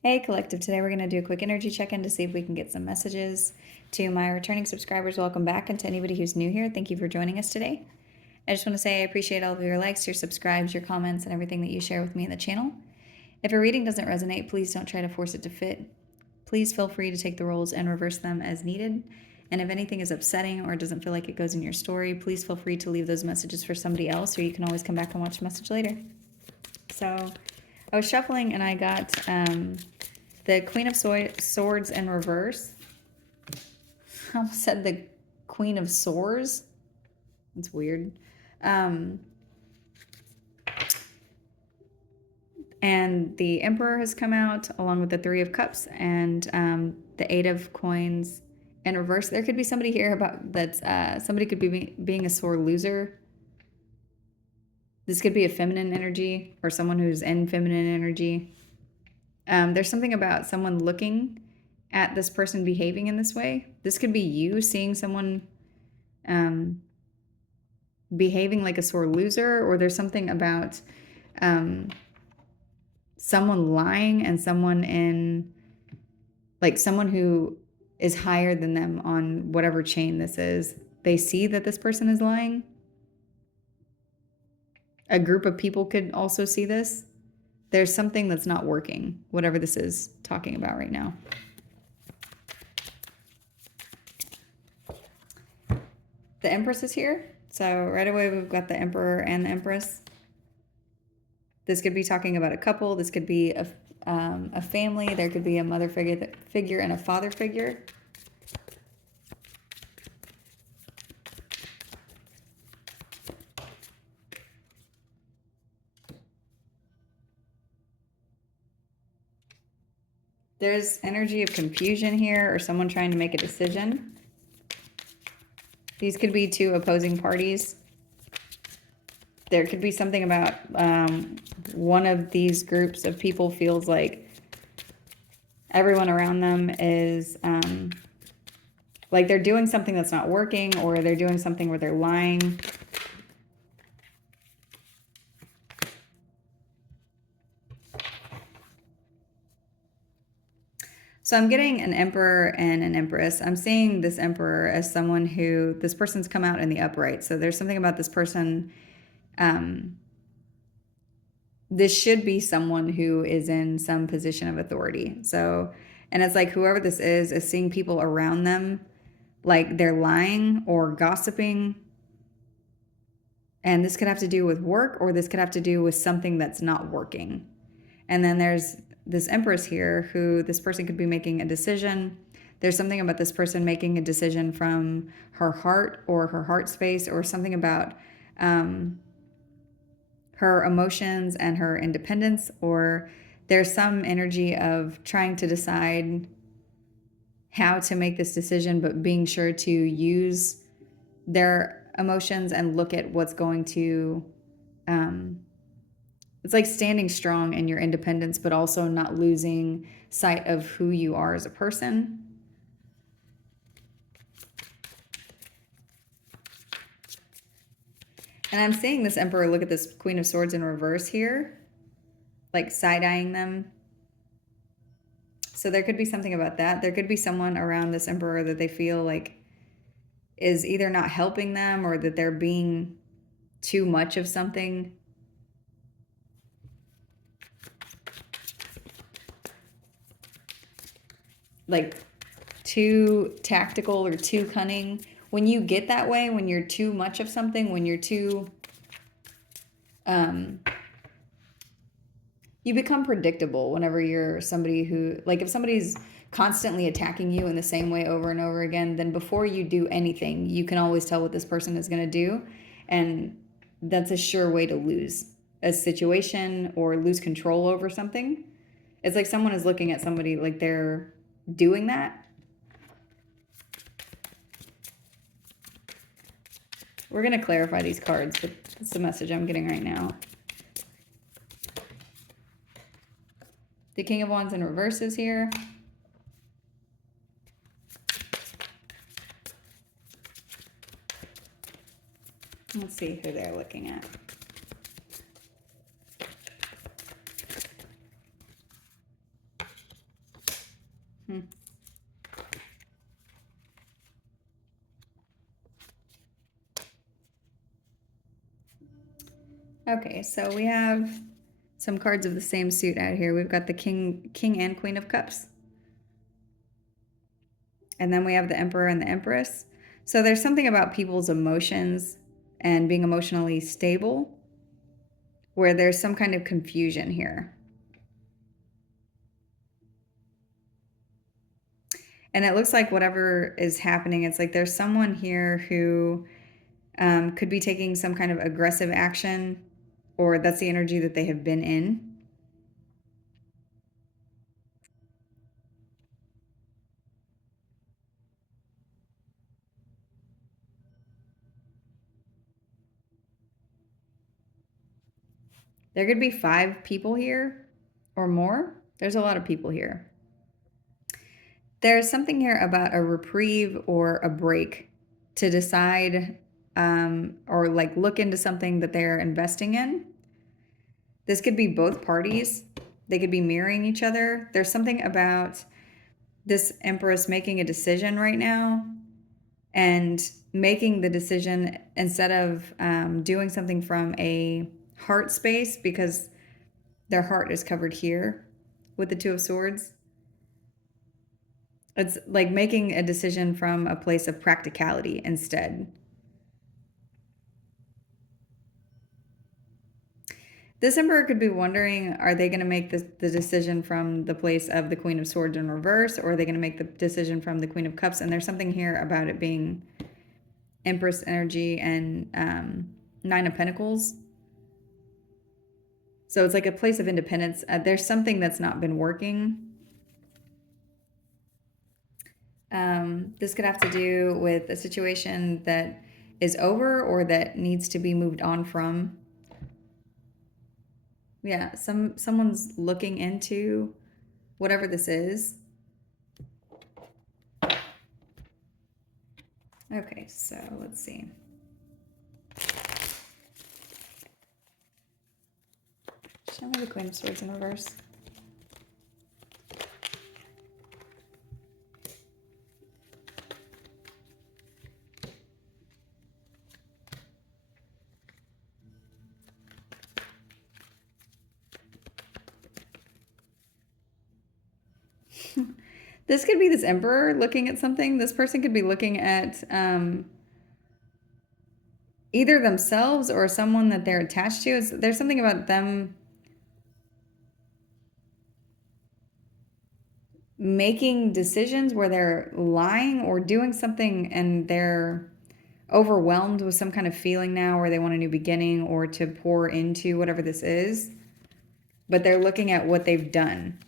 Hey Collective, today we're going to do a quick energy check-in to see if we can get some messages. To my returning subscribers, welcome back, and to anybody who's new here, thank you for joining us today. I just want to say I appreciate all of your likes, your subscribes, your comments, and everything that you share with me in the channel. If a reading doesn't resonate, please don't try to force it to fit. Please feel free to take the roles and reverse them as needed. And if anything is upsetting or doesn't feel like it goes in your story, please feel free to leave those messages for somebody else, or you can always come back and watch the message later. So I was shuffling and I got the Queen of Swords in reverse. I almost said the Queen of Swords. That's weird. And the Emperor has come out along with the Three of Cups and the Eight of Coins in reverse. There could be somebody here about that's somebody could be being a sore loser. This could be a feminine energy or someone who's in feminine energy. There's something about someone looking at this person behaving in this way. This could be you seeing someone behaving like a sore loser, or there's something about someone lying and someone in, like someone who is higher than them on whatever chain this is. They see that this person is lying. A group of people could also see this. There's something that's not working, whatever this is talking about right now. The Empress is here. So right away we've got the Emperor and the Empress. This could be talking about a couple. This could be a family. There could be a mother figure and a father figure. There's energy of confusion here, or someone trying to make a decision. These could be two opposing parties. There could be something about one of these groups of people feels like everyone around them is like they're doing something that's not working, or they're doing something where they're lying. So I'm getting an Emperor and an Empress. I'm seeing this Emperor as someone who, this person's come out in the upright. So there's something about this person. This should be someone who is in some position of authority. So, and it's like whoever this is seeing people around them like they're lying or gossiping. And this could have to do with work, or this could have to do with something that's not working. And then there's this Empress here who this person could be making a decision. There's something about this person making a decision from her heart or her heart space, or something about her emotions and her independence, or there's some energy of trying to decide how to make this decision, but being sure to use their emotions and look at what's going to it's like standing strong in your independence, but also not losing sight of who you are as a person. And I'm seeing this Emperor look at this Queen of Swords in reverse here, like side-eyeing them. So there could be something about that. There could be someone around this Emperor that they feel like is either not helping them, or that they're being too much of something. Like too tactical or too cunning. When you get that way, when you're too much of something, when you're too you become predictable whenever you're somebody who, like if somebody's constantly attacking you in the same way over and over again, then before you do anything, you can always tell what this person is going to do. And that's a sure way to lose a situation or lose control over something. It's like someone is looking at somebody like they're doing that. We're going to clarify these cards, but that's the message I'm getting right now. The King of Wands in reverse is here. Let's see who they're looking at. Hmm. Okay, so we have some cards of the same suit out here. We've got the King and Queen of Cups. And then we have the Emperor and the Empress. So there's something about people's emotions and being emotionally stable where there's some kind of confusion here. And it looks like whatever is happening, it's like there's someone here who could be taking some kind of aggressive action, or that's the energy that they have been in. There could be 5 people here or more. There's a lot of people here. There's something here about a reprieve or a break to decide or like look into something that they're investing in. This could be both parties. They could be mirroring each other. There's something about this Empress making a decision right now and making the decision instead of doing something from a heart space, because their heart is covered here with the Two of Swords. It's like making a decision from a place of practicality instead. This Emperor could be wondering, are they going to make the decision from the place of the Queen of Swords in reverse, or are they going to make the decision from the Queen of Cups? And there's something here about it being Empress energy and Nine of Pentacles. So it's like a place of independence. There's something that's not been working. This could have to do with a situation that is over or that needs to be moved on from. Yeah, someone's looking into whatever this is. Okay, so let's see. Show me the Queen of Swords in reverse. This could be this Emperor looking at something. This person could be looking at either themselves or someone that they're attached to. There's something about them making decisions where they're lying or doing something and they're overwhelmed with some kind of feeling now, or they want a new beginning or to pour into whatever this is. But they're looking at what they've done.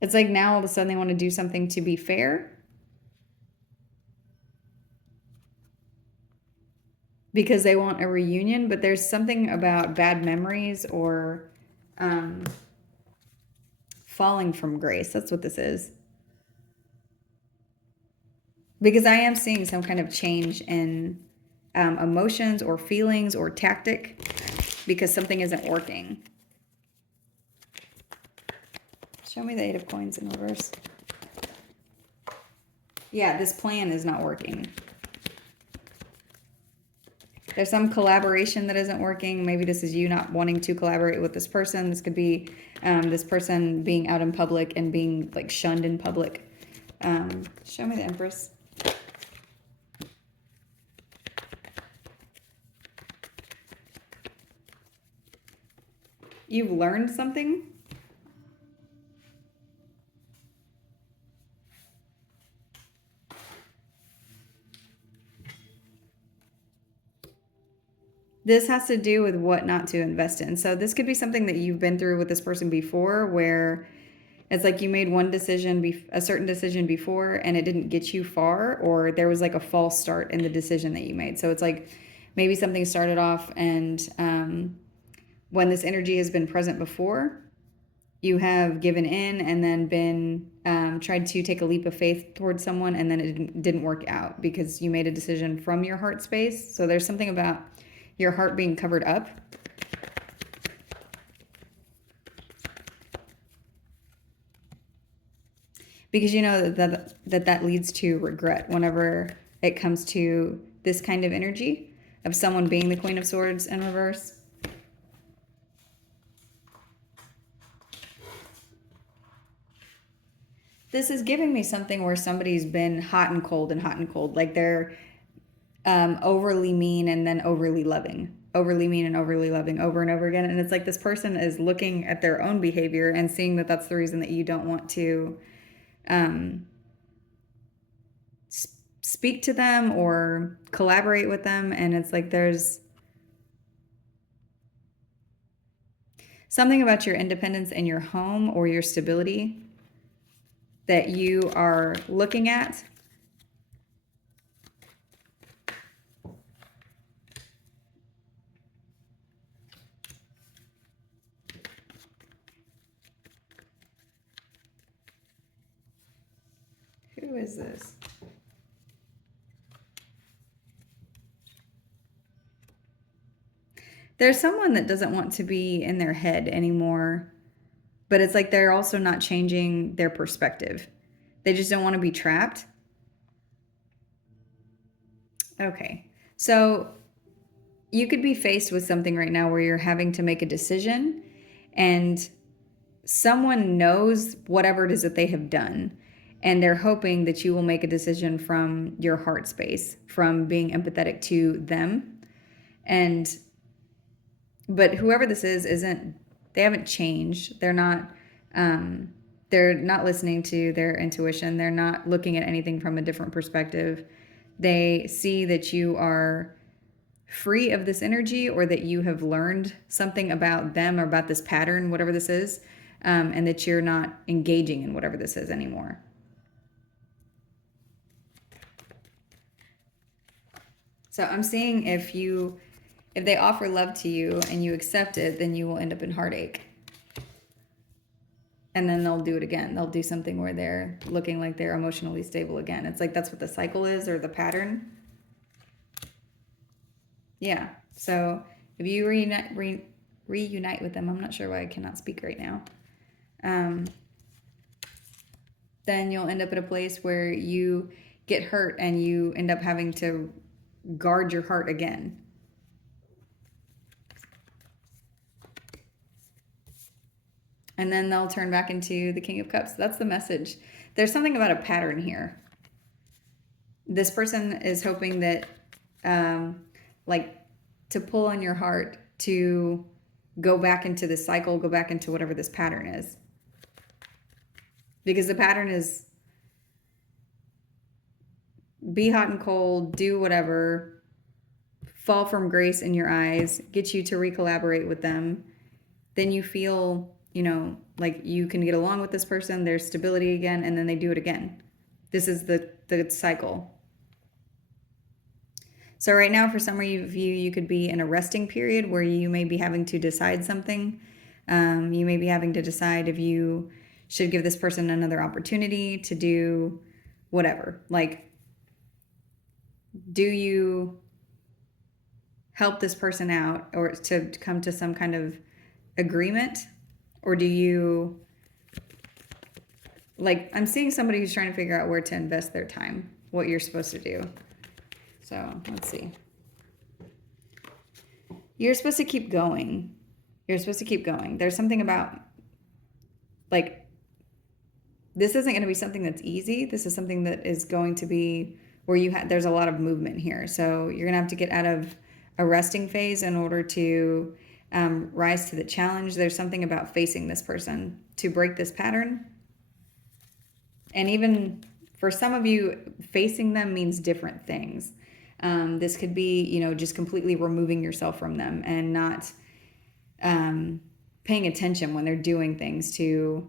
It's like now all of a sudden they want to do something to be fair. Because they want a reunion, but there's something about bad memories or falling from grace. That's what this is. Because I am seeing some kind of change in emotions or feelings or tactic because something isn't working. Show me the 8 of Coins in reverse. Yeah, this plan is not working. There's some collaboration that isn't working. Maybe this is you not wanting to collaborate with this person. This could be this person being out in public and being like shunned in public. Show me the Empress. You've learned something. This has to do with what not to invest in. So this could be something that you've been through with this person before, where it's like you made one decision, a certain decision before, and it didn't get you far, or there was like a false start in the decision that you made. So it's like maybe something started off and when this energy has been present before, you have given in and then been tried to take a leap of faith towards someone, and then it didn't work out because you made a decision from your heart space. So there's something about your heart being covered up. Because you know that leads to regret whenever it comes to this kind of energy of someone being the Queen of Swords in reverse. This is giving me something where somebody's been hot and cold and hot and cold. Like they're overly mean and then overly loving. Overly mean and overly loving over and over again. And it's like this person is looking at their own behavior and seeing that that's the reason that you don't want to speak to them or collaborate with them. And it's like there's something about your independence and your home or your stability that you are looking at. Who is this? There's someone that doesn't want to be in their head anymore, but it's like they're also not changing their perspective. They just don't want to be trapped. Okay, so you could be faced with something right now where you're having to make a decision and someone knows whatever it is that they have done. And they're hoping that you will make a decision from your heart space, from being empathetic to them. But whoever this is, they haven't changed. They're not listening to their intuition. They're not looking at anything from a different perspective. They see that you are free of this energy, or that you have learned something about them or about this pattern, whatever this is, and that you're not engaging in whatever this is anymore. So I'm seeing if they offer love to you and you accept it, then you will end up in heartache. And then they'll do it again. They'll do something where they're looking like they're emotionally stable again. It's like that's what the cycle is, or the pattern. Yeah. So if you reunite with them, I'm not sure why I cannot speak right now. Then you'll end up at a place where you get hurt and you end up having to guard your heart again. And then they'll turn back into the King of Cups. That's the message. There's something about a pattern here. This person is hoping that, to pull on your heart to go back into this cycle, go back into whatever this pattern is. Because the pattern is be hot and cold, do whatever, fall from grace in your eyes, get you to recollaborate with them. Then you feel, like you can get along with this person, there's stability again, and then they do it again. This is the cycle. So right now, for some of you, you could be in a resting period where you may be having to decide something. You may be having to decide if you should give this person another opportunity to do whatever. Like, do you help this person out or to come to some kind of agreement? Or do you, I'm seeing somebody who's trying to figure out where to invest their time, what you're supposed to do. So let's see. You're supposed to keep going. You're supposed to keep going. There's something about, this isn't going to be something that's easy. This is something that is going to be where there's a lot of movement here. So you're going to have to get out of a resting phase in order to rise to the challenge. There's something about facing this person to break this pattern. And even for some of you, facing them means different things. This could be, just completely removing yourself from them and not paying attention when they're doing things to,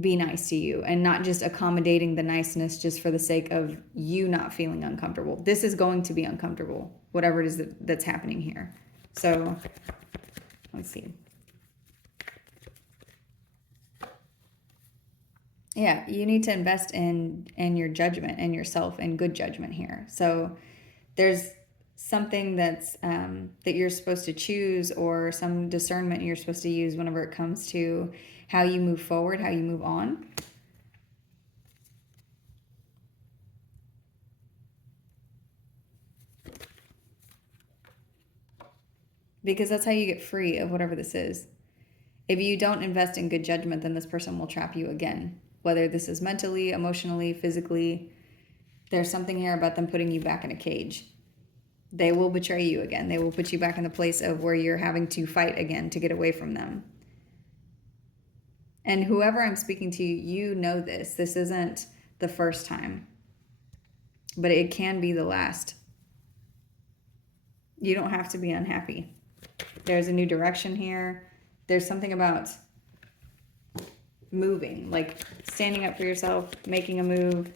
be nice to you, and not just accommodating the niceness just for the sake of you not feeling uncomfortable. This is going to be uncomfortable, whatever it is that's happening here. So let's see. Yeah, you need to invest in your judgment and yourself and good judgment here. So there's something that's that you're supposed to choose, or some discernment you're supposed to use whenever it comes to how you move forward, how you move on. Because that's how you get free of whatever this is. If you don't invest in good judgment, then this person will trap you again. Whether this is mentally, emotionally, physically, there's something here about them putting you back in a cage. They will betray you again. They will put you back in the place of where you're having to fight again to get away from them. And whoever I'm speaking to, you know this. This isn't the first time, but it can be the last. You don't have to be unhappy. There's a new direction here. There's something about moving, like standing up for yourself, making a move.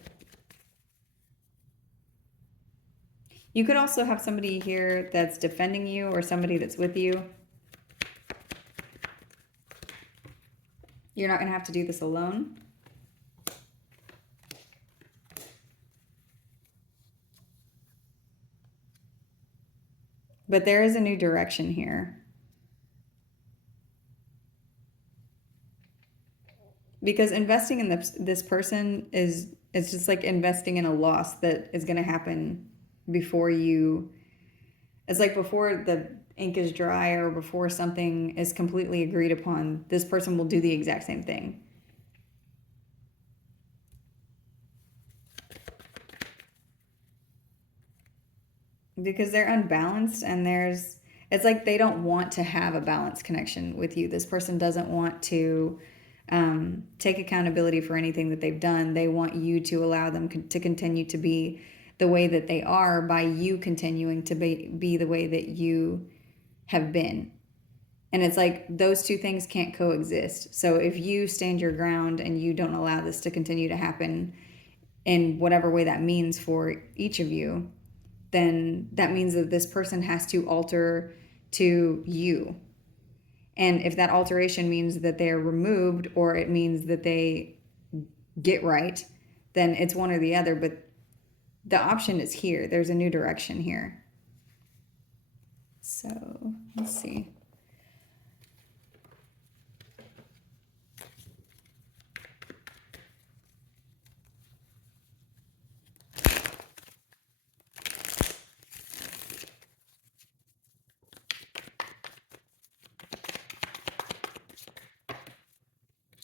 You could also have somebody here that's defending you, or somebody that's with you. You're not going to have to do this alone. But there is a new direction here. Because investing in this person it's just like investing in a loss that is going to happen before you. It's like before the ink is dry, or before something is completely agreed upon, this person will do the exact same thing. Because they're unbalanced, and it's like they don't want to have a balanced connection with you. This person doesn't want to take accountability for anything that they've done. They want you to allow them to continue to be the way that they are, by you continuing to be the way that you have been. And it's like those two things can't coexist. So if you stand your ground and you don't allow this to continue to happen in whatever way that means for each of you, then that means that this person has to alter to you. And if that alteration means that they're removed, or it means that they get right, then it's one or the other. But the option is here. There's a new direction here. So let's see.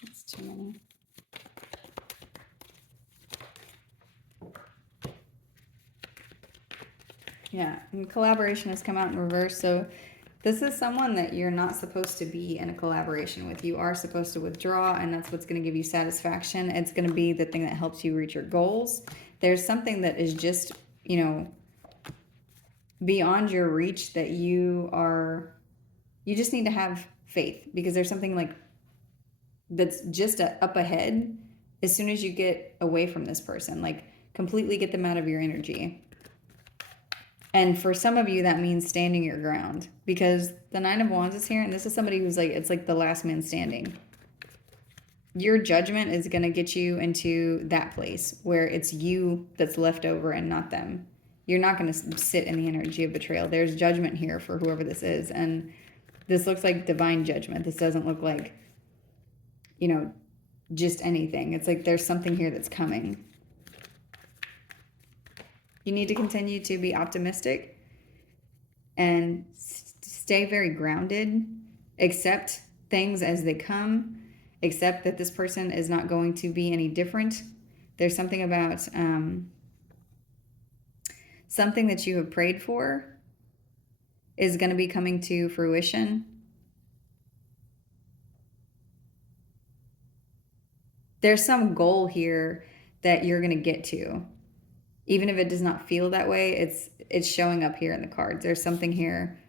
That's too many. Yeah, and collaboration has come out in reverse. So this is someone that you're not supposed to be in a collaboration with. You are supposed to withdraw, and that's what's going to give you satisfaction. It's going to be the thing that helps you reach your goals. There's something that is just, beyond your reach, that you just need to have faith, because there's something like that's just up ahead as soon as you get away from this person. Like, completely get them out of your energy. And for some of you, that means standing your ground, because the Nine of Wands is here, and this is somebody who's like, it's like the last man standing. Your judgment is going to get you into that place where it's you that's left over and not them. You're not going to sit in the energy of betrayal. There's judgment here for whoever this is. And this looks like divine judgment. This doesn't look like, just anything. It's like there's something here that's coming. You need to continue to be optimistic and stay very grounded. Accept things as they come. Accept that this person is not going to be any different. There's something about something that you have prayed for is going to be coming to fruition. There's some goal here that you're going to get to. Even if it does not feel that way, it's showing up here in the cards. There's something here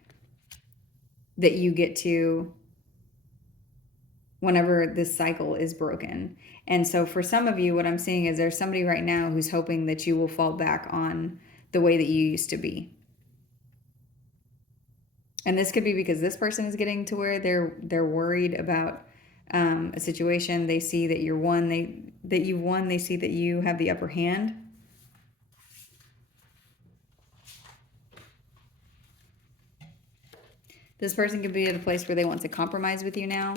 that you get to whenever this cycle is broken. And so for some of you, what I'm seeing is there's somebody right now who's hoping that you will fall back on the way that you used to be. And this could be because this person is getting to where they're worried about a situation. They see that you've won. They see that you have the upper hand. This person could be at a place where they want to compromise with you now.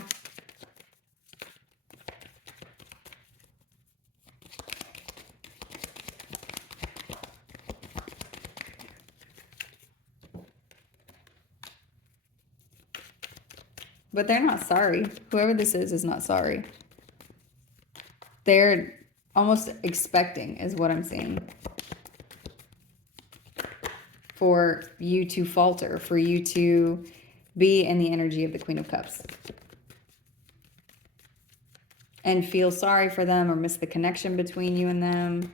But they're not sorry. Whoever this is not sorry. They're almost expecting, is what I'm seeing, for you to falter, for you to be in the energy of the Queen of Cups and feel sorry for them or miss the connection between you and them,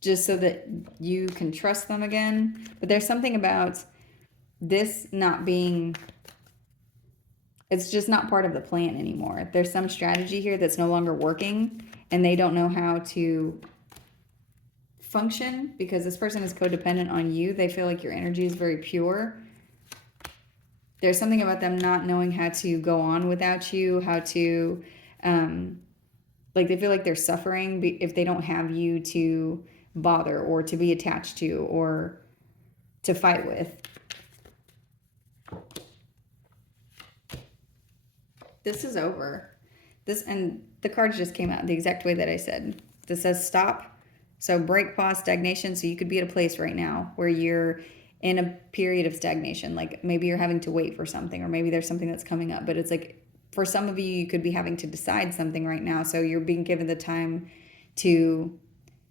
just so that you can trust them again. But there's something about this not being, it's just not part of the plan anymore. There's some strategy here that's no longer working, and they don't know how to function because this person is codependent on you. They feel like your energy is very pure. There's something about them not knowing how to go on without you, how to, like they feel like they're suffering if they don't have you to bother or to be attached to or to fight with. This is over. This, and the cards just came out the exact way that I said. This says stop. So break, pause, stagnation. So you could be at a place right now where you're in a period of stagnation. Like maybe you're having to wait for something, or maybe there's something that's coming up. But it's like for some of you, you could be having to decide something right now. So you're being given the time to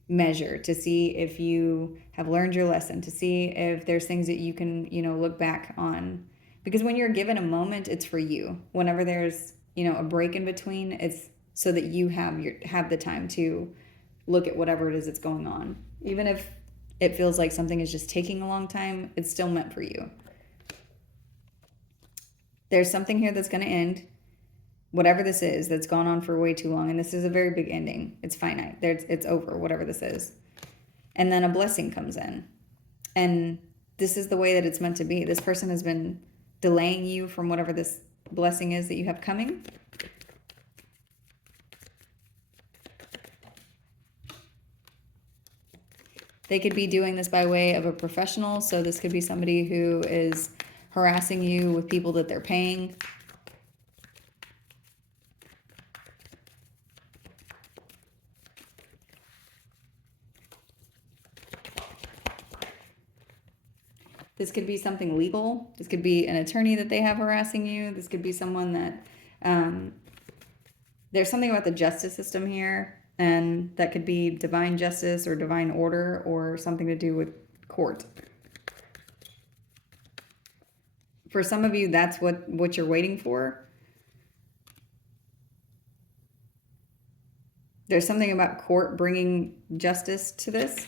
measure, to see if you have learned your lesson, to see if there's things that you can, look back on. Because when you're given a moment, it's for you. Whenever there's, a break in between, it's so that you have the time to look at whatever it is that's going on. Even if it feels like something is just taking a long time, it's still meant for you. There's something here that's going to end. Whatever this is, that's gone on for way too long. And this is a very big ending. It's finite. It's over, whatever this is. And then a blessing comes in. And this is the way that it's meant to be. This person has been delaying you from whatever this blessing is that you have coming. They could be doing this by way of a professional. So this could be somebody who is harassing you with people that they're paying. This could be something legal. This could be an attorney that they have harassing you. This could be someone that, there's something about the justice system here, and that could be divine justice or divine order or something to do with court. For some of you, that's what you're waiting for. There's something about court bringing justice to this.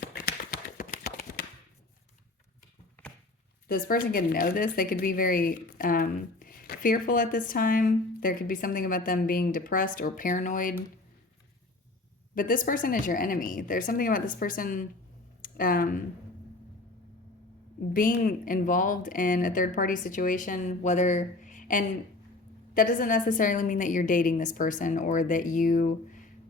This person can know this. They could be very fearful at this time. There could be something about them being depressed or paranoid. But this person is your enemy. There's something about this person being involved in a third-party situation, and that doesn't necessarily mean that you're dating this person or that you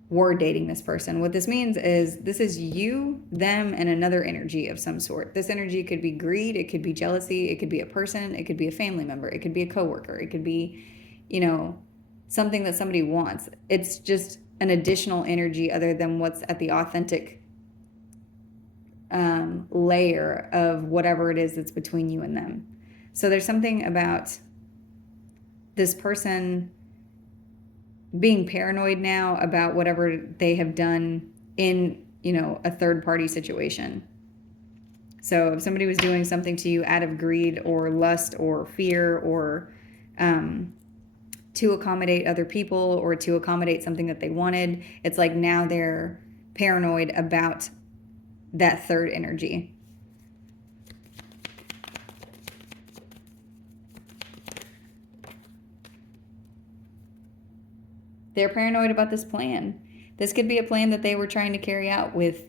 were dating this person. What this means is this is you, them, and another energy of some sort. This energy could be greed, it could be jealousy, it could be a person, it could be a family member, it could be a coworker, it could be, something that somebody wants. It's just an additional energy other than what's at the authentic layer of whatever it is that's between you and them. So there's something about this person being paranoid now about whatever they have done in, a third party situation. So if somebody was doing something to you out of greed or lust or fear or to accommodate other people or to accommodate something that they wanted, it's like now they're paranoid about that third energy. They're paranoid about this plan. This could be a plan that they were trying to carry out with,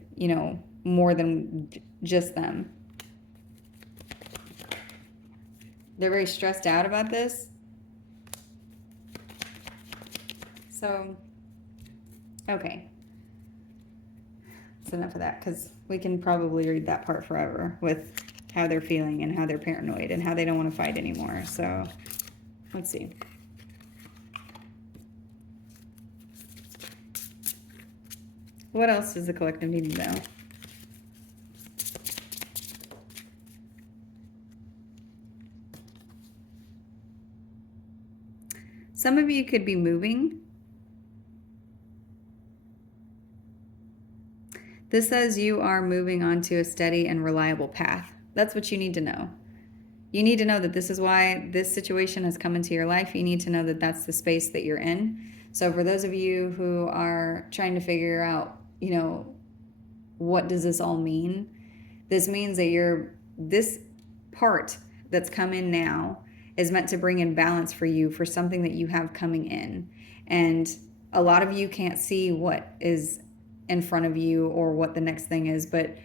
more than just them. They're very stressed out about this. So, okay. That's enough of that, because we can probably read that part forever with how they're feeling and how they're paranoid and how they don't want to fight anymore. So let's see. What else does the collective need to know? Some of you could be moving. This says you are moving onto a steady and reliable path. That's what you need to know. You need to know that this is why this situation has come into your life. You need to know that that's the space that you're in. So for those of you who are trying to figure out, what does this all mean? This means that this part that's come in now is meant to bring in balance for you for something that you have coming in. And a lot of you can't see what is in front of you or what the next thing is, but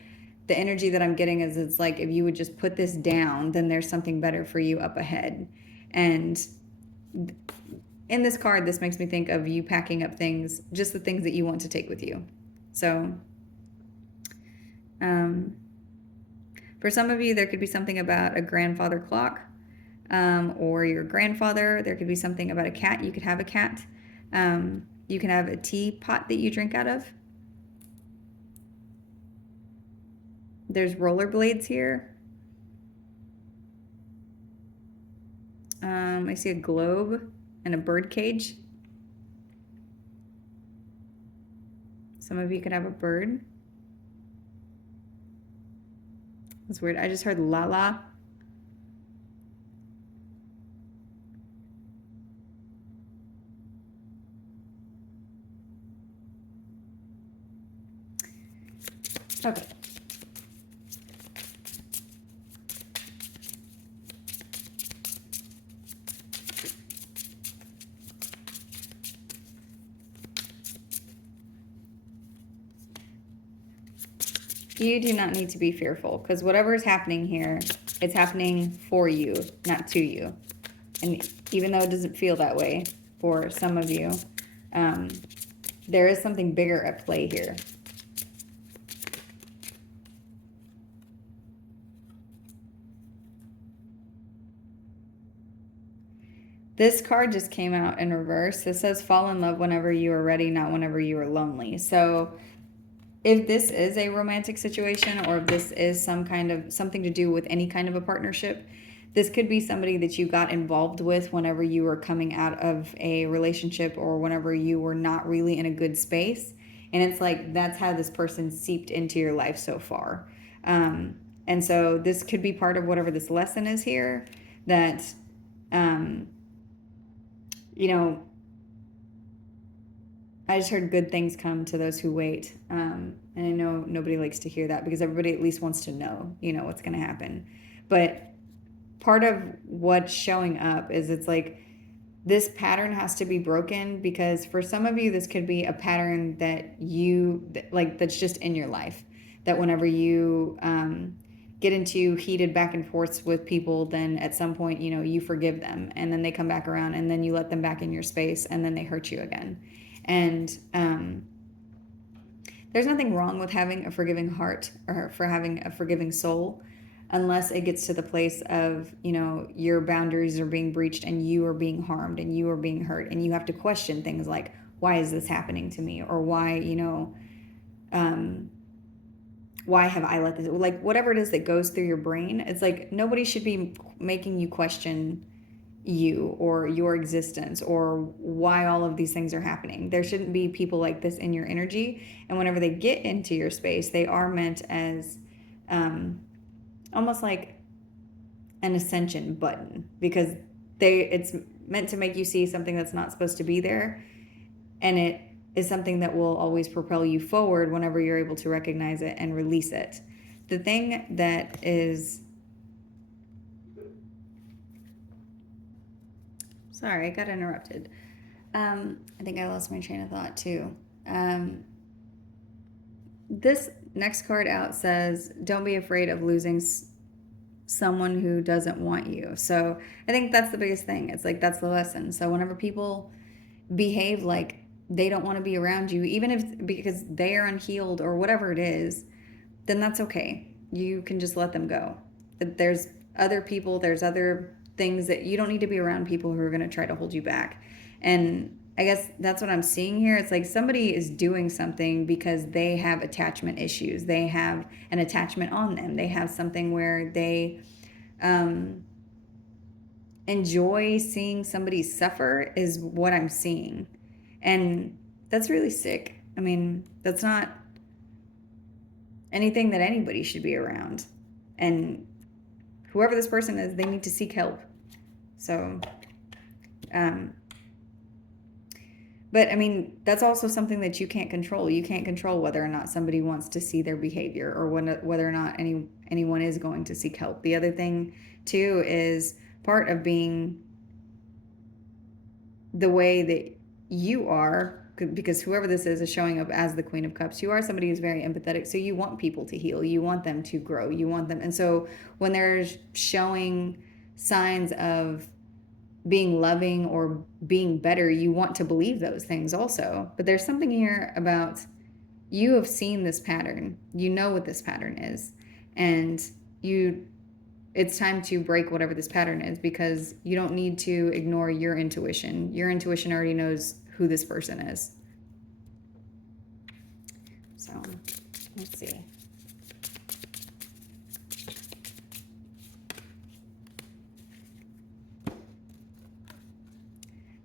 the energy that I'm getting is it's like if you would just put this down, then there's something better for you up ahead. And in this card, this makes me think of you packing up things, just the things that you want to take with you. So for some of you, there could be something about a grandfather clock, or your grandfather. There could be something about a cat. You could have a cat. You can have a teapot that you drink out of. There's rollerblades here. I see a globe and a bird cage. Some of you could have a bird. That's weird. I just heard la la. Okay. You do not need to be fearful, because whatever is happening here, it's happening for you, not to you. And even though it doesn't feel that way for some of you, there is something bigger at play here. This card just came out in reverse. This says fall in love whenever you are ready, not whenever you are lonely. So if this is a romantic situation, or if this is something to do with any kind of a partnership, this could be somebody that you got involved with whenever you were coming out of a relationship, or whenever you were not really in a good space. And it's like, that's how this person seeped into your life so far. And so this could be part of whatever this lesson is here, that, I just heard good things come to those who wait. And I know nobody likes to hear that, because everybody at least wants to know, what's going to happen. But part of what's showing up is it's like this pattern has to be broken, because for some of you, this could be a pattern that that's just in your life, that whenever you get into heated back and forths with people, then at some point, you forgive them, and then they come back around, and then you let them back in your space, and then they hurt you again. And there's nothing wrong with having a forgiving heart, or for having a forgiving soul, unless it gets to the place of, your boundaries are being breached, and you are being harmed, and you are being hurt, and you have to question things like, why is this happening to me? Or why have I let this, like, whatever it is that goes through your brain. It's like, nobody should be making you question you or your existence, or why all of these things are happening. There shouldn't be people like this in your energy. And whenever they get into your space, they are meant as almost like an ascension button, because it's meant to make you see something that's not supposed to be there, and it is something that will always propel you forward whenever you're able to recognize it and release it. The thing that is, sorry, I got interrupted. I think I lost my train of thought too. This next card out says, don't be afraid of losing someone who doesn't want you. So I think that's the biggest thing. It's like, that's the lesson. So whenever people behave like they don't want to be around you, even if because they are unhealed or whatever it is, then that's okay. You can just let them go. there's other people, there's other things that you don't need to be around people who are going to try to hold you back. And I guess that's what I'm seeing here. It's like somebody is doing something because they have attachment issues. They have an attachment on them. They have something where they enjoy seeing somebody suffer, is what I'm seeing. And that's really sick. I mean, that's not anything that anybody should be around. And whoever this person is, they need to seek help. So, but I mean, that's also something that you can't control. You can't control whether or not somebody wants to see their behavior, or whether or not anyone is going to seek help. The other thing too is part of being the way that you are, because whoever this is showing up as the Queen of Cups. You are somebody who's very empathetic, so you want people to heal. You want them to grow. You want them. And so when they're showing signs of being loving or being better, you want to believe those things also. But there's something here about, you have seen this pattern. You know what this pattern is. And it's time to break whatever this pattern is, because you don't need to ignore your intuition. Your intuition already knows who this person is. So let's see.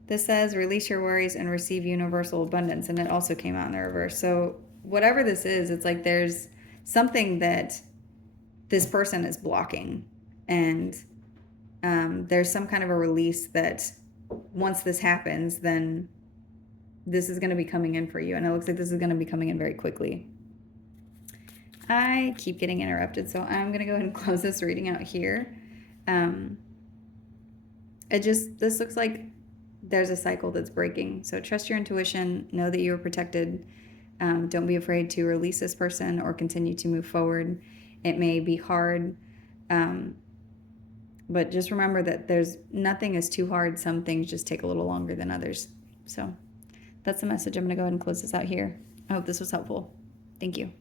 This says, release your worries and receive universal abundance. And it also came out in the reverse. So whatever this is, it's like there's something that this person is blocking. And there's some kind of a release that once this happens, then this is going to be coming in for you. And it looks like this is going to be coming in very quickly. I keep getting interrupted, so I'm going to go ahead and close this reading out here. This looks like there's a cycle that's breaking. So trust your intuition. Know that you are protected. Don't be afraid to release this person or continue to move forward. It may be hard, but just remember that nothing is too hard. Some things just take a little longer than others. So that's the message. I'm going to go ahead and close this out here. I hope this was helpful. Thank you.